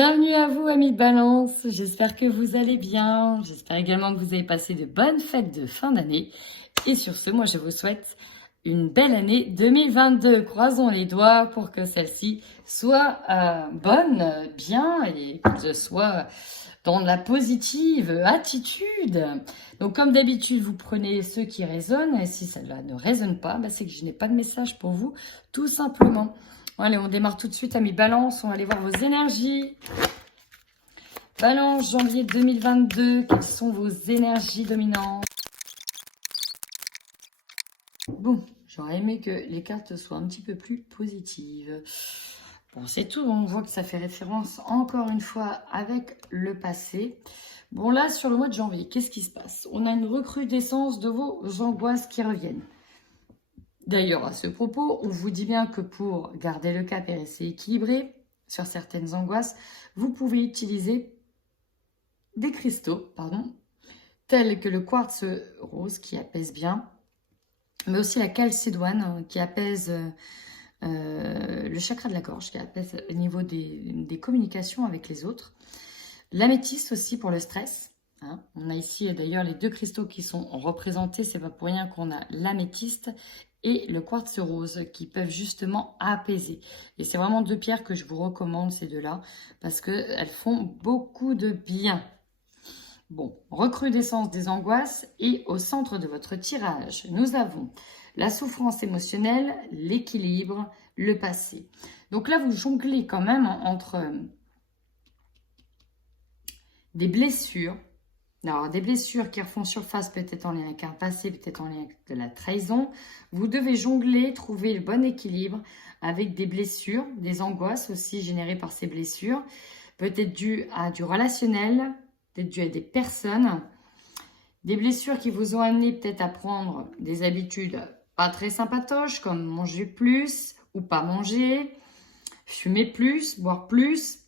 Bienvenue à vous, amis de Balance. J'espère que vous allez bien. J'espère également que vous avez passé de bonnes fêtes de fin d'année. Et sur ce, moi, je vous souhaite une belle année 2022. Croisons les doigts pour que celle-ci soit bonne, bien et que je sois dans la positive attitude. Donc, comme d'habitude, vous prenez ceux qui résonnent. Et si cela ne résonne pas, c'est que je n'ai pas de message pour vous, tout simplement. Allez, on démarre tout de suite, amis Balance. On va aller voir vos énergies. Balance, janvier 2022. Quelles sont vos énergies dominantes? Bon, j'aurais aimé que les cartes soient un petit peu plus positives. Bon, c'est tout. On voit que ça fait référence, encore une fois, avec le passé. Bon, là, sur le mois de janvier, qu'est-ce qui se passe? On a une recrudescence de vos angoisses qui reviennent. D'ailleurs, à ce propos, on vous dit bien que pour garder le cap et rester équilibré sur certaines angoisses, vous pouvez utiliser des cristaux, tels que le quartz rose qui apaise bien, mais aussi la calcédoine qui apaise le chakra de la gorge, qui apaise au niveau des communications avec les autres. L'améthyste aussi pour le stress. On a ici d'ailleurs les deux cristaux qui sont représentés, c'est pas pour rien qu'on a l'améthyste et le quartz rose qui peuvent justement apaiser. Et c'est vraiment deux pierres que je vous recommande, ces deux-là, parce qu'elles font beaucoup de bien. Bon, recrudescence des angoisses et au centre de votre tirage, nous avons la souffrance émotionnelle, l'équilibre, le passé. Donc là, vous jonglez quand même entre des blessures. Alors, des blessures qui refont surface, peut-être en lien avec un passé, peut-être en lien avec de la trahison. Vous devez jongler, trouver le bon équilibre avec des blessures, des angoisses aussi générées par ces blessures, peut-être dues à du relationnel, peut-être dues à des personnes, des blessures qui vous ont amené peut-être à prendre des habitudes pas très sympatoches, comme manger plus ou pas manger, fumer plus, boire plus.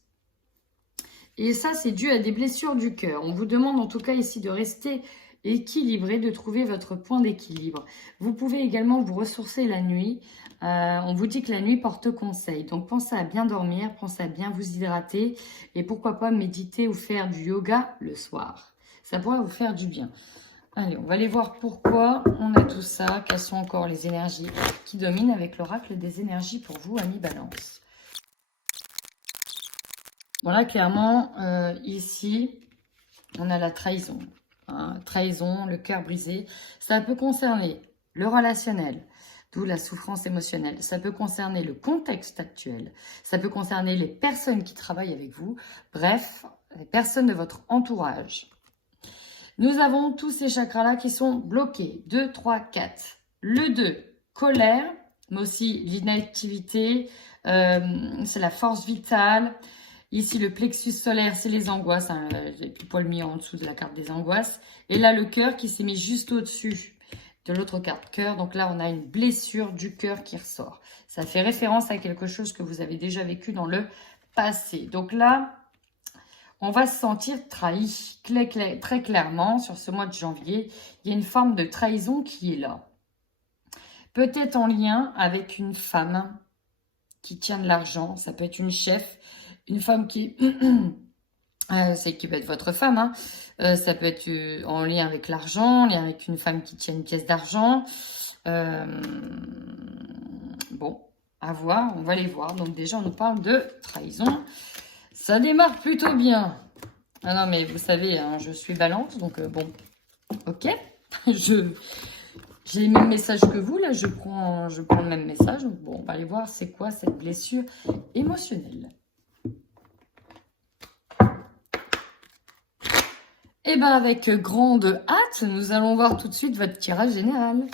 Et ça, c'est dû à des blessures du cœur. On vous demande en tout cas ici de rester équilibré, de trouver votre point d'équilibre. Vous pouvez également vous ressourcer la nuit. On vous dit que la nuit porte conseil. Donc, pensez à bien dormir, pensez à bien vous hydrater et pourquoi pas méditer ou faire du yoga le soir. Ça pourrait vous faire du bien. Allez, on va aller voir pourquoi on a tout ça. Quelles sont encore les énergies qui dominent avec l'oracle des énergies pour vous, amis Balance. Voilà, clairement, ici, on a la trahison. Trahison, le cœur brisé. Ça peut concerner le relationnel, d'où la souffrance émotionnelle. Ça peut concerner le contexte actuel. Ça peut concerner les personnes qui travaillent avec vous. Bref, les personnes de votre entourage. Nous avons tous ces chakras-là qui sont bloqués. 2, 3, 4. Le 2, colère, mais aussi l'inactivité. C'est la force vitale. Ici, le plexus solaire, c'est les angoisses. J'ai le poil mis en dessous de la carte des angoisses. Et là, le cœur qui s'est mis juste au-dessus de l'autre carte cœur. Donc là, on a une blessure du cœur qui ressort. Ça fait référence à quelque chose que vous avez déjà vécu dans le passé. Donc là, on va se sentir trahi. Très clairement, sur ce mois de janvier, il y a une forme de trahison qui est là. Peut-être en lien avec une femme qui tient de l'argent. Ça peut être une chef. Une femme qui, qui peut être votre femme, ça peut être en lien avec l'argent, en lien avec une femme qui tient une pièce d'argent. Bon, à voir, on va les voir. Donc déjà, on nous parle de trahison. Ça démarre plutôt bien. Ah non, mais vous savez, je suis Balance, donc bon, ok. J'ai les mêmes messages que vous, là, je prends le même message. Donc bon, on va aller voir c'est quoi cette blessure émotionnelle. Et bien, avec grande hâte, nous allons voir tout de suite votre tirage général.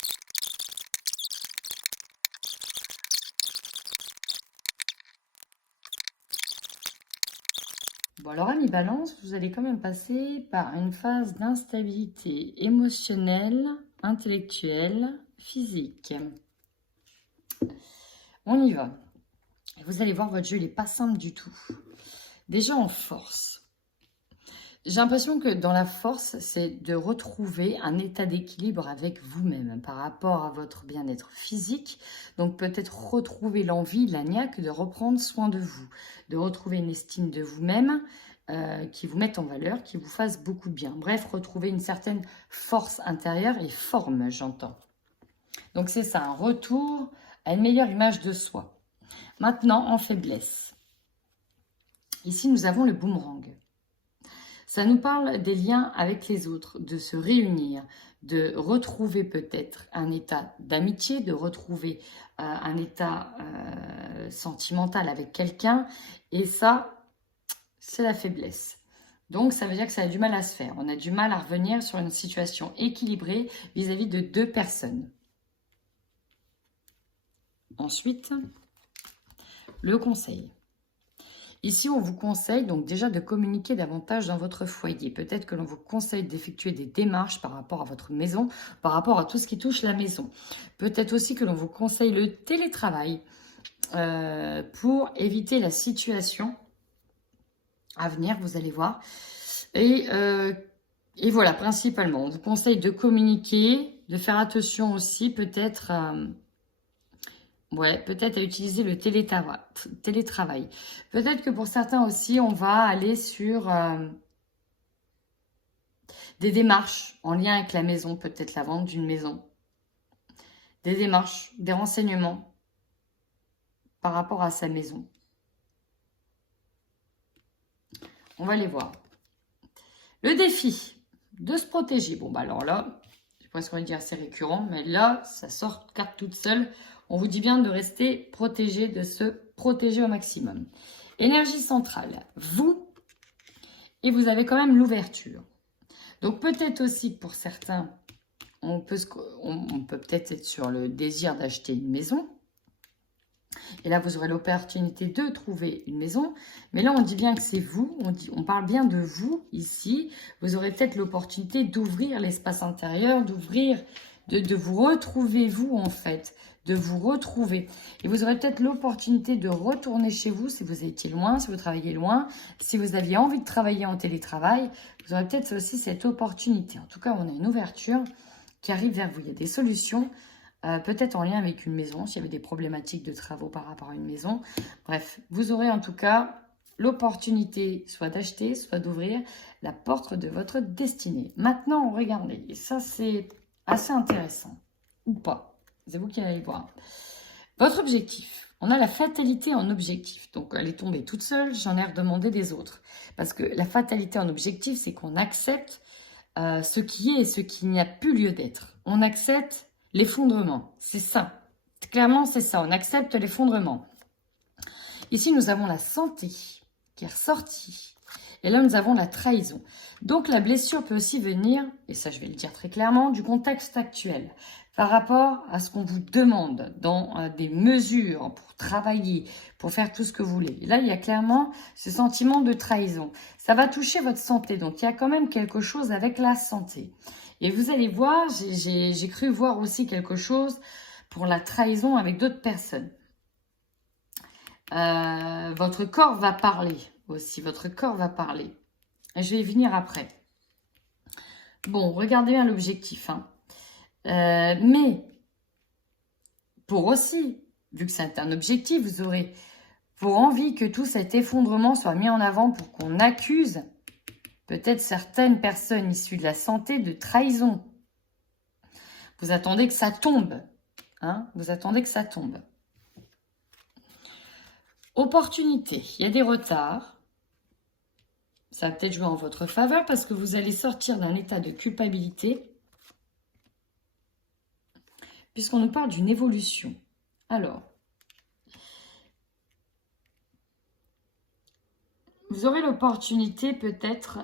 Bon, alors, amis Balance, vous allez quand même passer par une phase d'instabilité émotionnelle, intellectuelle, physique. On y va. Vous allez voir, votre jeu, il n'est pas simple du tout. Déjà en force. J'ai l'impression que dans la force, c'est de retrouver un état d'équilibre avec vous-même par rapport à votre bien-être physique. Donc peut-être retrouver l'envie, la niaque de reprendre soin de vous, de retrouver une estime de vous-même qui vous mette en valeur, qui vous fasse beaucoup de bien. Bref, retrouver une certaine force intérieure et forme, j'entends. Donc c'est ça, un retour à une meilleure image de soi. Maintenant, en faiblesse. Ici, nous avons le boomerang. Ça nous parle des liens avec les autres, de se réunir, de retrouver peut-être un état d'amitié, de retrouver un état sentimental avec quelqu'un. Et ça, c'est la faiblesse. Donc, ça veut dire que ça a du mal à se faire. On a du mal à revenir sur une situation équilibrée vis-à-vis de deux personnes. Ensuite, le conseil. Ici, on vous conseille donc déjà de communiquer davantage dans votre foyer. Peut-être que l'on vous conseille d'effectuer des démarches par rapport à votre maison, par rapport à tout ce qui touche la maison. Peut-être aussi que l'on vous conseille le télétravail pour éviter la situation à venir, vous allez voir. Et voilà, principalement, on vous conseille de communiquer, de faire attention aussi peut-être peut-être à utiliser le télétravail. Peut-être que pour certains aussi, on va aller sur des démarches en lien avec la maison, peut-être la vente d'une maison. Des démarches, des renseignements par rapport à sa maison. On va les voir. Le défi de se protéger. Bon, bah alors là, je pense qu'on va dire c'est récurrent, mais là, ça sort carte toute seule. On vous dit bien de rester protégé, de se protéger au maximum. Énergie centrale, vous, et vous avez quand même l'ouverture. Donc peut-être aussi pour certains, on peut peut-être être sur le désir d'acheter une maison. Et là, vous aurez l'opportunité de trouver une maison. Mais là, on dit bien que c'est vous, on parle bien de vous ici. Vous aurez peut-être l'opportunité d'ouvrir l'espace intérieur, d'ouvrir, de vous retrouver vous en fait, de vous retrouver. Et vous aurez peut-être l'opportunité de retourner chez vous si vous étiez loin, si vous travaillez loin, si vous aviez envie de travailler en télétravail. Vous aurez peut-être aussi cette opportunité. En tout cas, on a une ouverture qui arrive vers vous. Il y a des solutions. Peut-être en lien avec une maison, s'il y avait des problématiques de travaux par rapport à une maison. Bref, vous aurez en tout cas l'opportunité soit d'acheter, soit d'ouvrir la porte de votre destinée. Maintenant, regardez, et ça c'est assez intéressant, ou pas, c'est vous qui allez voir. Votre objectif, on a la fatalité en objectif, donc elle est tombée toute seule, j'en ai redemandé des autres. Parce que la fatalité en objectif, c'est qu'on accepte ce qui est et ce qui n'y a plus lieu d'être. On accepte l'effondrement, c'est ça. Clairement, c'est ça. On accepte l'effondrement. Ici, nous avons la santé qui est ressortie. Et là, nous avons la trahison. Donc, la blessure peut aussi venir, et ça, je vais le dire très clairement, du contexte actuel. Par rapport à ce qu'on vous demande dans des mesures pour travailler, pour faire tout ce que vous voulez. Et là, il y a clairement ce sentiment de trahison. Ça va toucher votre santé. Donc, il y a quand même quelque chose avec la santé. Et vous allez voir, j'ai cru voir aussi quelque chose pour la trahison avec d'autres personnes. Votre corps va parler aussi, votre corps va parler. Et je vais y venir après. Bon, regardez bien l'objectif. Hein. Mais, pour aussi, vu que c'est un objectif, vous aurez pour envie que tout cet effondrement soit mis en avant pour qu'on accuse peut-être certaines personnes issues de la santé de trahison. Vous attendez que ça tombe. Hein? Vous attendez que ça tombe. Opportunité. Il y a des retards. Ça va peut-être jouer en votre faveur parce que vous allez sortir d'un état de culpabilité. Puisqu'on nous parle d'une évolution. Alors, vous aurez l'opportunité peut-être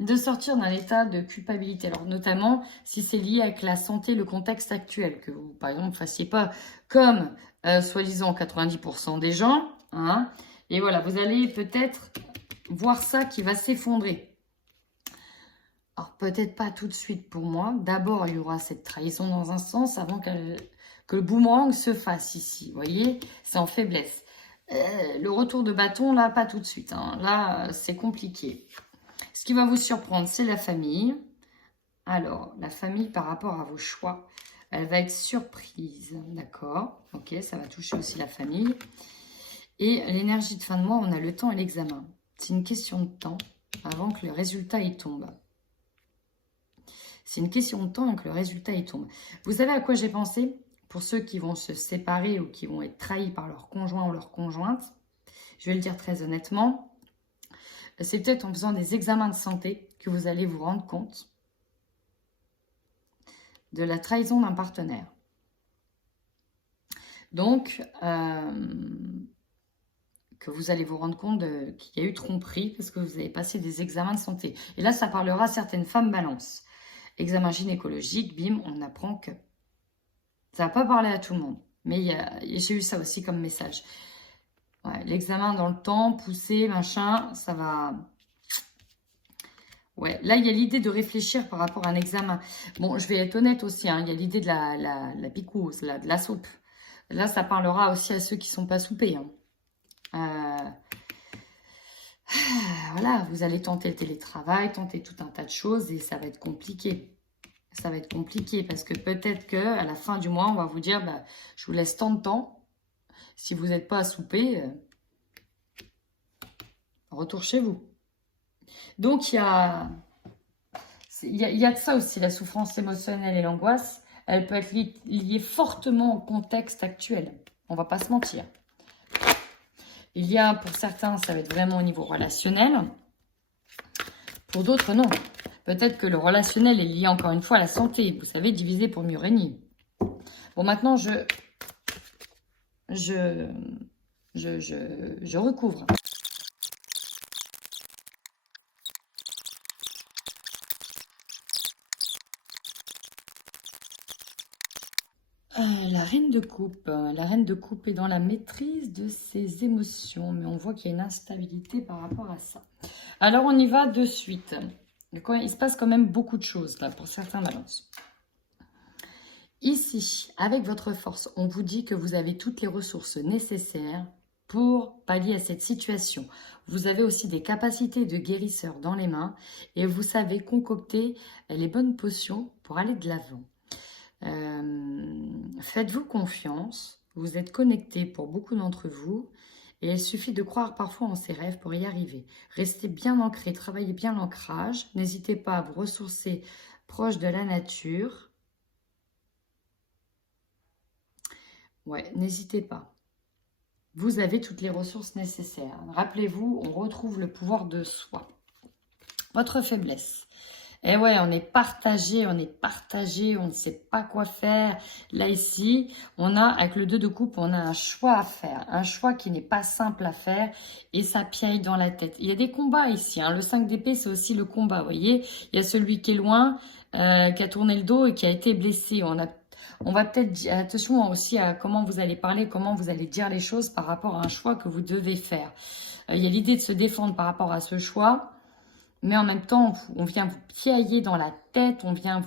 de sortir d'un état de culpabilité. Alors notamment si c'est lié avec la santé, le contexte actuel. Que vous, par exemple, ne fassiez pas comme soi-disant 90% des gens. Hein, et voilà, vous allez peut-être voir ça qui va s'effondrer. Alors peut-être pas tout de suite pour moi. D'abord, il y aura cette trahison dans un sens avant que le boomerang se fasse ici. Vous voyez, c'est en faiblesse. Le retour de bâton, là, pas tout de suite. Hein. Là, c'est compliqué. Ce qui va vous surprendre, c'est la famille. Alors, la famille par rapport à vos choix, elle va être surprise, d'accord? Ok, ça va toucher aussi la famille. Et l'énergie de fin de mois, on a le temps et l'examen. C'est une question de temps avant que le résultat y tombe. C'est une question de temps avant que le résultat y tombe. Vous savez à quoi j'ai pensé? Pour ceux qui vont se séparer ou qui vont être trahis par leur conjoint ou leur conjointe, je vais le dire très honnêtement, c'est peut-être en faisant des examens de santé que vous allez vous rendre compte de la trahison d'un partenaire. Donc, que vous allez vous rendre compte qu'il y a eu tromperie parce que vous avez passé des examens de santé. Et là, ça parlera à certaines femmes balance. Examen gynécologique, bim, on apprend que... Ça va pas parler à tout le monde. Mais j'ai eu ça aussi comme message. Ouais, l'examen dans le temps, poussé, machin, ça va... Ouais, là, il y a l'idée de réfléchir par rapport à un examen. Bon, je vais être honnête aussi, hein, il y a l'idée de la picouse, de la soupe. Là, ça parlera aussi à ceux qui ne sont pas soupés. Hein. Voilà, vous allez tenter le télétravail, tenter tout un tas de choses et ça va être compliqué. Ça va être compliqué parce que peut-être qu'à la fin du mois, on va vous dire, bah, je vous laisse tant de temps. Si vous n'êtes pas à souper, retour chez vous. Donc, il y a de ça aussi, la souffrance émotionnelle et l'angoisse. Elle peut être liée fortement au contexte actuel. On ne va pas se mentir. Il y a, pour certains, ça va être vraiment au niveau relationnel. Pour d'autres, non. Peut-être que le relationnel est lié encore une fois à la santé. Vous savez, diviser pour mieux régner. Bon, maintenant, je recouvre. La reine de coupe. La reine de coupe est dans la maîtrise de ses émotions, mais on voit qu'il y a une instabilité par rapport à ça. Alors, on y va de suite. Il se passe quand même beaucoup de choses là pour certains balances. Ici, avec votre force, on vous dit que vous avez toutes les ressources nécessaires pour pallier à cette situation. Vous avez aussi des capacités de guérisseur dans les mains et vous savez concocter les bonnes potions pour aller de l'avant. Faites-vous confiance, vous êtes connectés pour beaucoup d'entre vous et il suffit de croire parfois en ses rêves pour y arriver. Restez bien ancrés, travaillez bien l'ancrage, n'hésitez pas à vous ressourcer proche de la nature. Ouais, n'hésitez pas. Vous avez toutes les ressources nécessaires. Rappelez-vous, on retrouve le pouvoir de soi. Votre faiblesse. Et ouais, on est partagé, on ne sait pas quoi faire. Là, ici, avec le 2 de coupe, on a un choix à faire. Un choix qui n'est pas simple à faire et ça piaille dans la tête. Il y a des combats ici. Hein. Le 5 d'épée, c'est aussi le combat, vous voyez. Il y a celui qui est loin, qui a tourné le dos et qui a été blessé. On va peut-être, attention aussi à comment vous allez parler, comment vous allez dire les choses par rapport à un choix que vous devez faire. Il y a l'idée de se défendre par rapport à ce choix. Mais en même temps, on vient vous piailler dans la tête, on vient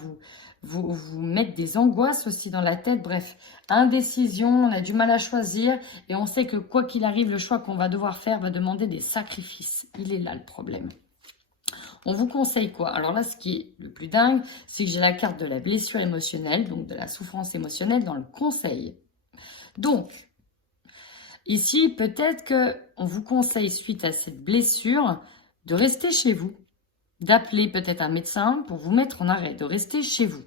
vous mettre des angoisses aussi dans la tête. Bref, indécision, on a du mal à choisir et on sait que quoi qu'il arrive, le choix qu'on va devoir faire va demander des sacrifices. Il est là le problème. On vous conseille quoi? Alors là, ce qui est le plus dingue, c'est que j'ai la carte de la blessure émotionnelle, donc de la souffrance émotionnelle dans le conseil. Donc, ici, peut-être qu'on vous conseille, suite à cette blessure, de rester chez vous. D'appeler peut-être un médecin pour vous mettre en arrêt, de rester chez vous.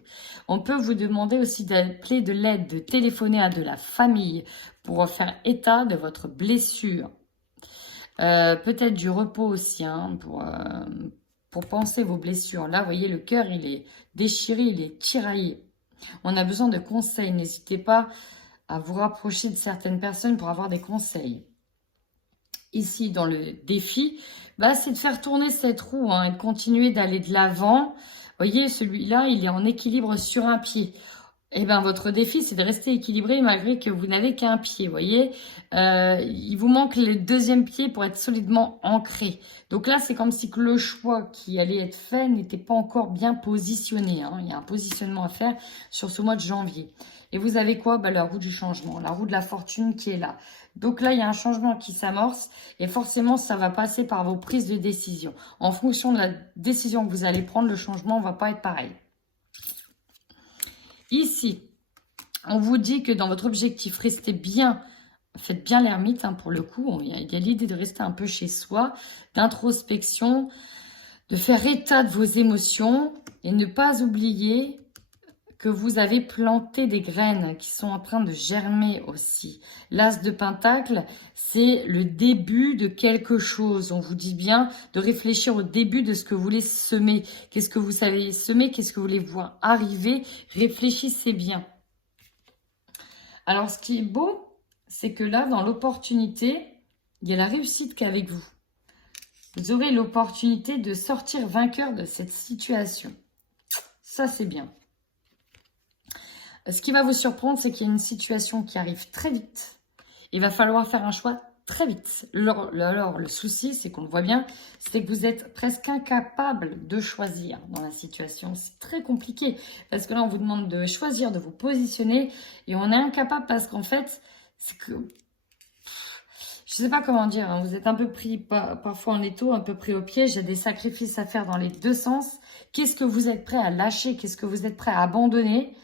On peut vous demander aussi d'appeler de l'aide, de téléphoner à de la famille pour faire état de votre blessure. Peut-être du repos aussi, hein, pour penser vos blessures. Là, vous voyez, le cœur, il est déchiré, il est tiraillé. On a besoin de conseils. N'hésitez pas à vous rapprocher de certaines personnes pour avoir des conseils. Ici, dans le défi, c'est de faire tourner cette roue hein, et de continuer d'aller de l'avant. Vous voyez, celui-là, il est en équilibre sur un pied. Eh bien, votre défi, c'est de rester équilibré malgré que vous n'avez qu'un pied, vous voyez. Il vous manque le deuxième pied pour être solidement ancré. Donc là, c'est comme si que le choix qui allait être fait n'était pas encore bien positionné, hein. Il y a un positionnement à faire sur ce mois de janvier. Et vous avez quoi? La roue du changement, la roue de la fortune qui est là. Donc là, il y a un changement qui s'amorce et forcément, ça va passer par vos prises de décision. En fonction de la décision que vous allez prendre, le changement ne va pas être pareil. Ici, on vous dit que dans votre objectif, restez bien, faites bien l'ermite, hein, pour le coup. Il y a l'idée de rester un peu chez soi, d'introspection, de faire état de vos émotions et ne pas oublier que vous avez planté des graines qui sont en train de germer aussi. L'As de Pentacle, c'est le début de quelque chose. On vous dit bien de réfléchir au début de ce que vous voulez semer. Qu'est-ce que vous savez semer? Qu'est-ce que vous voulez voir arriver? Réfléchissez bien. Alors, ce qui est beau, c'est que là, dans l'opportunité, il y a la réussite qui est avec vous. Vous aurez l'opportunité de sortir vainqueur de cette situation. Ça, c'est bien. Ce qui va vous surprendre, c'est qu'il y a une situation qui arrive très vite. Il va falloir faire un choix très vite. Alors, le souci, c'est qu'on le voit bien, c'est que vous êtes presque incapable de choisir dans la situation. C'est très compliqué parce que là, on vous demande de choisir, de vous positionner et on est incapable parce qu'en fait, c'est que... Je ne sais pas comment dire, hein, vous êtes un peu pris parfois en étau, un peu pris au piège. Il y a des sacrifices à faire dans les deux sens. Qu'est-ce que vous êtes prêt à lâcher? Qu'est-ce que vous êtes prêt à abandonner?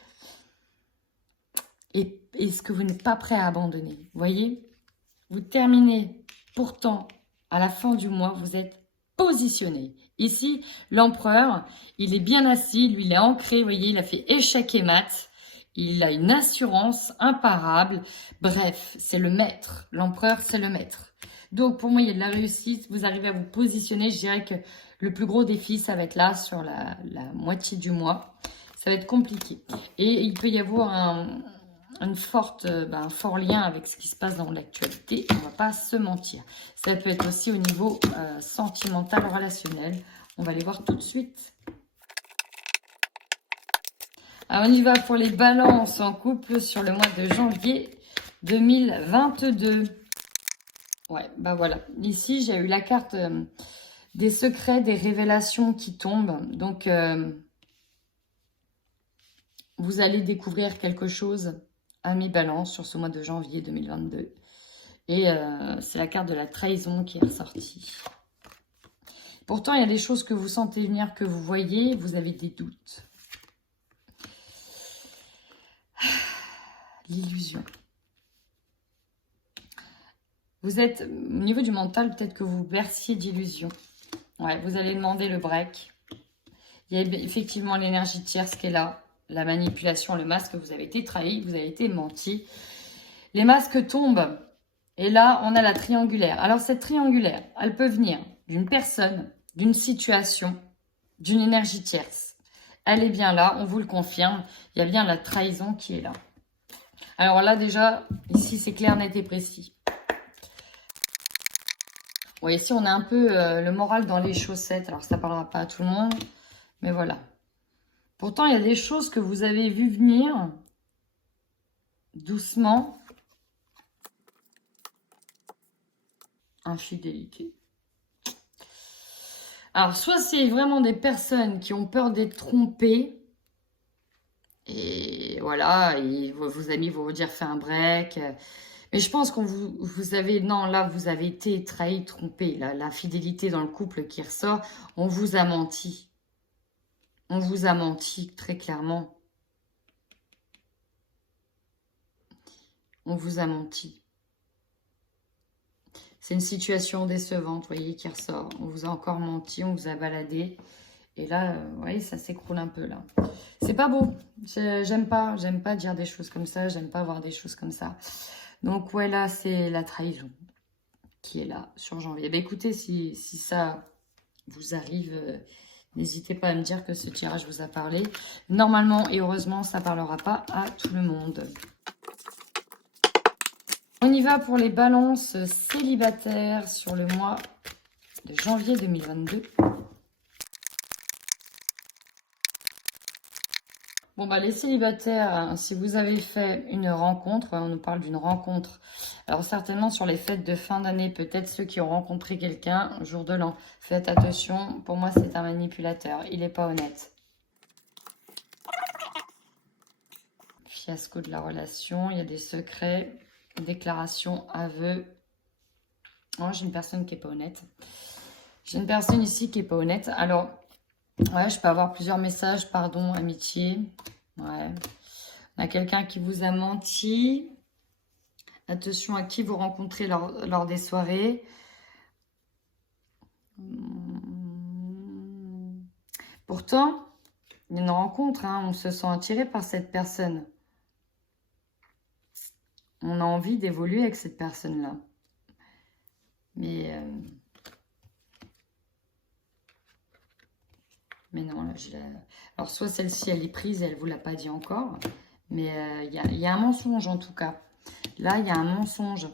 Et est-ce que vous n'êtes pas prêt à abandonner? Vous voyez? Vous terminez pourtant à la fin du mois, vous êtes positionné. Ici, l'empereur, il est bien assis, lui il est ancré, vous voyez, il a fait échec et mat. Il a une assurance imparable. Bref, c'est le maître. L'empereur, c'est le maître. Donc, pour moi, il y a de la réussite. Vous arrivez à vous positionner. Je dirais que le plus gros défi, ça va être là, sur la moitié du mois. Ça va être compliqué. Et il peut y avoir un fort lien avec ce qui se passe dans l'actualité. On ne va pas se mentir. Ça peut être aussi au niveau sentimental, relationnel. On va les voir tout de suite. Alors, on y va pour les balances en couple sur le mois de janvier 2022. Ouais, voilà. Ici, j'ai eu la carte des secrets, des révélations qui tombent. Donc, vous allez découvrir quelque chose à mes balances sur ce mois de janvier 2022. Et c'est la carte de la trahison qui est ressortie. Pourtant, il y a des choses que vous sentez venir, que vous voyez, vous avez des doutes. L'illusion. Vous êtes, au niveau du mental, peut-être que vous berciez d'illusions. Ouais, vous allez demander le break. Il y a effectivement l'énergie tierce qui est là. La manipulation, le masque, vous avez été trahi, vous avez été menti. Les masques tombent. Et là, on a la triangulaire. Alors, cette triangulaire, elle peut venir d'une personne, d'une situation, d'une énergie tierce. Elle est bien là, on vous le confirme. Il y a bien la trahison qui est là. Alors là, déjà, ici, c'est clair, net et précis. Oui, ici, on a un peu le moral dans les chaussettes. Alors, ça ne parlera pas à tout le monde, mais voilà. Pourtant, il y a des choses que vous avez vues venir doucement. Infidélité. Alors, soit c'est vraiment des personnes qui ont peur d'être trompées. Et voilà, et vos amis vont vous dire fais un break. Mais je pense qu'on vous avez... Non, là, vous avez été trahi, trompé. La fidélité dans le couple qui ressort, on vous a menti. On vous a menti, très clairement. On vous a menti. C'est une situation décevante, vous voyez, qui ressort. On vous a encore menti, on vous a baladé. Et là, vous voyez, ça s'écroule un peu, là. C'est pas beau. J'aime pas dire des choses comme ça. J'aime pas voir des choses comme ça. Donc, ouais, là, c'est la trahison qui est là sur janvier. Ben, écoutez, si ça vous arrive, n'hésitez pas à me dire que ce tirage vous a parlé. Normalement et heureusement, ça parlera pas à tout le monde. On y va pour les balances célibataires sur le mois de janvier 2022. Bon, bah, les célibataires, hein, si vous avez fait une rencontre, on nous parle d'une rencontre. Alors, certainement sur les fêtes de fin d'année, peut-être ceux qui ont rencontré quelqu'un, jour de l'an. Faites attention, pour moi, c'est un manipulateur. Il n'est pas honnête. Fiasco de la relation, il y a des secrets, déclarations, aveux. Oh, j'ai une personne qui n'est pas honnête. J'ai une personne ici qui n'est pas honnête. Alors, ouais, je peux avoir plusieurs messages. Pardon, amitié. Ouais. On a quelqu'un qui vous a menti. Attention à qui vous rencontrez lors des soirées. Pourtant, il y a une rencontre. Hein, on se sent attiré par cette personne. On a envie d'évoluer avec cette personne-là. Mais non, là, alors soit celle-ci, elle est prise et elle ne vous l'a pas dit encore. Mais il y a un mensonge en tout cas. Là, il y a un mensonge.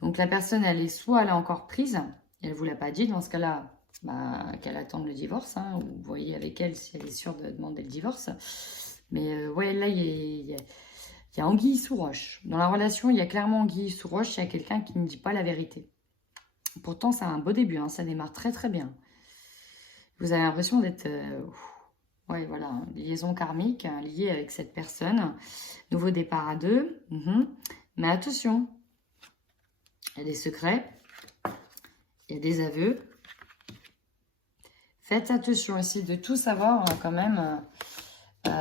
Donc la personne, elle est encore prise. Et elle ne vous l'a pas dit. Dans ce cas-là, bah, qu'elle attende le divorce. Hein, ou vous voyez avec elle si elle est sûre de demander le divorce. Mais ouais, là, il y a anguille sous roche. Dans la relation, il y a clairement anguille sous roche. Il y a quelqu'un qui ne dit pas la vérité. Pourtant, ça a un beau début. Hein, ça démarre très très bien. Vous avez l'impression d'être... ouais, voilà, liaison karmique, hein, liée avec cette personne. Nouveau départ à deux. Mais attention, il y a des secrets. Il y a des aveux. Faites attention aussi de tout savoir hein, quand même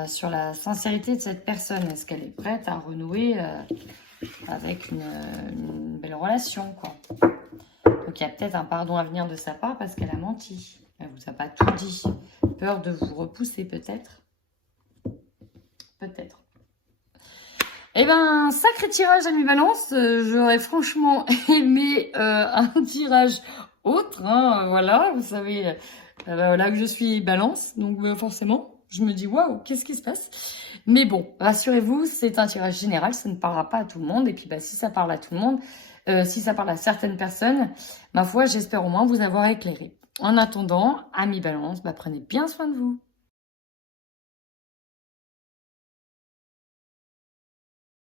sur la sincérité de cette personne. Est-ce qu'elle est prête à renouer avec une belle relation, quoi. Donc, il y a peut-être un pardon à venir de sa part parce qu'elle a menti. Elle vous a pas tout dit. Peur de vous repousser, peut-être. Peut-être. Eh ben, sacré tirage à mi-balance. J'aurais franchement aimé un tirage autre. Hein, voilà, vous savez, là que je suis balance. Donc, forcément, je me dis, waouh, qu'est-ce qui se passe? Mais bon, rassurez-vous, c'est un tirage général. Ça ne parlera pas à tout le monde. Et puis, bah, si ça parle à tout le monde, si ça parle à certaines personnes, ma foi, j'espère au moins vous avoir éclairé. En attendant, amis balance, bah, prenez bien soin de vous.